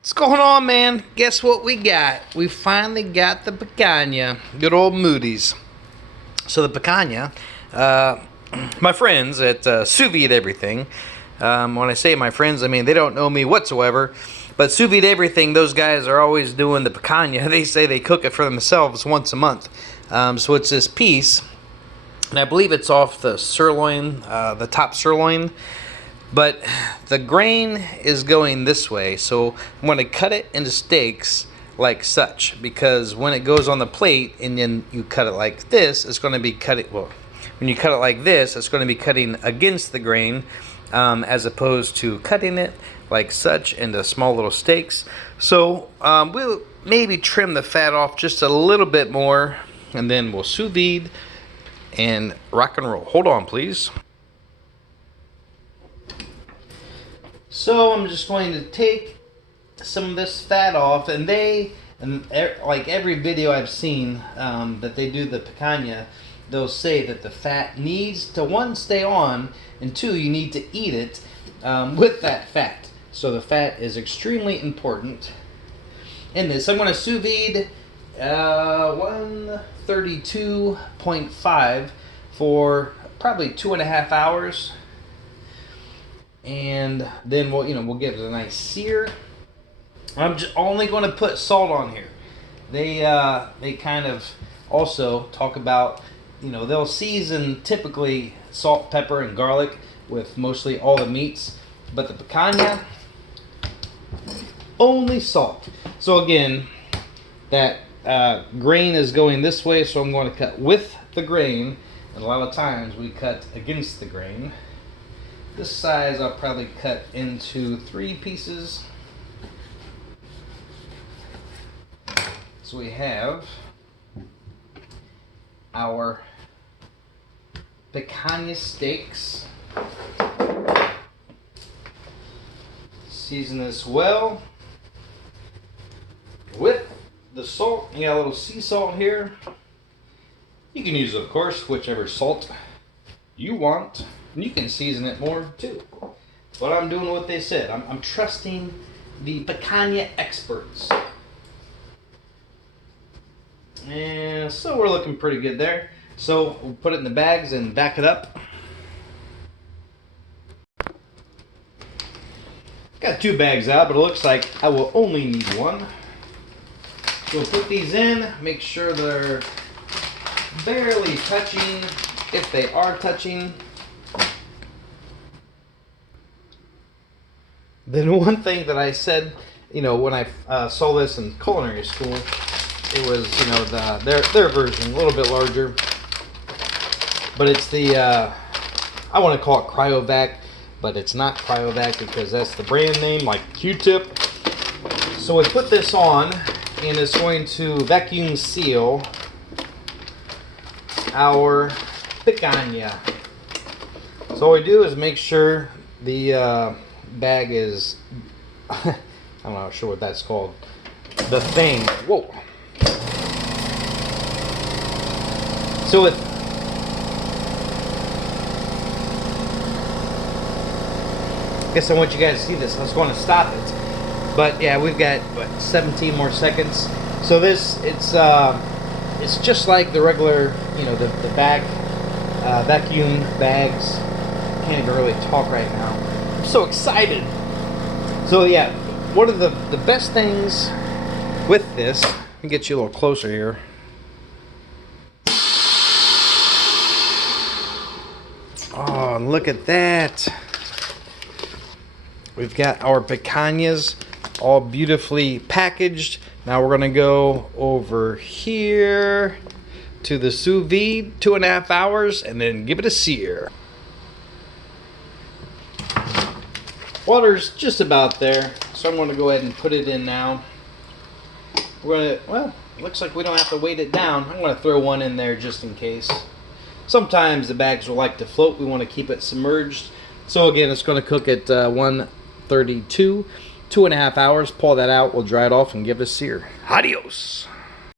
What's going on, man? Guess what we got? We finally got the picanha. Good old Moody's. So the picanha, my friends at Sous Vide Everything, when I say my friends, I mean they don't know me whatsoever, but Sous Vide Everything, those guys are always doing the picanha. They say they cook it for themselves once a month. So it's this piece, and I believe it's off the sirloin, the top sirloin. But the grain is going this way, so I'm going to cut it into steaks like such, because when it goes on the plate and then you cut it like this, it's going to be cutting, well, when you cut it like this, it's going to be cutting against the grain, as opposed to cutting it like such into small little steaks. So we'll maybe trim the fat off just a little bit more, and then we'll sous vide and rock and roll. Hold on, please. So I'm just going to take some of this fat off, and like every video I've seen that they do the picanha, they'll say that the fat needs to, one, stay on, and two, you need to eat it with that fat. So the fat is extremely important in this. I'm going to sous vide 132.5 for probably 2.5 hours. And then we'll give it a nice sear. I'm just only going to put salt on here. They kind of also talk about, they'll season typically salt, pepper, and garlic with mostly all the meats, but the picanha, only salt. So again, that grain is going this way, so I'm going to cut with the grain, and a lot of times we cut against the grain. This size I'll probably cut into 3 pieces. So we have our picanha steaks. Season this well with the salt. You got a little sea salt here. You can use, of course, whichever salt you want. And you can season it more too. But I'm doing what they said. I'm trusting the picanha experts. And so we're looking pretty good there. So we'll put it in the bags and back it up. Got 2 bags out, but it looks like I will only need 1. So we'll put these in, make sure they're barely touching, if they are touching. Then one thing that I said, when I saw this in culinary school, it was, their version, a little bit larger. But it's the, I want to call it cryovac, but it's not cryovac because that's the brand name, like Q-tip. So we put this on, and it's going to vacuum seal our picanha. So all we do is make sure the bag is, I'm not sure what that's called. The thing. Whoa. So I guess I want you guys to see this. I was going to stop it, but yeah, we've got 17 more seconds. So it's just like the regular, the bag, vacuum bags. Can't even really talk right now. I'm so excited. So yeah, one of the best things with this, let me get you a little closer here. Oh, look at that. We've got our picanhas all beautifully packaged. Now we're gonna go over here to the sous vide, 2.5 hours, and then give it a sear. Water's just about there, so I'm going to go ahead and put it in now. We're going to, well, looks like we don't have to weight it down. I'm going to throw one in there just in case. Sometimes the bags will like to float. We want to keep it submerged. So again, it's going to cook at 132, 2.5 hours. Pull that out, we'll dry it off and give it a sear. Adios!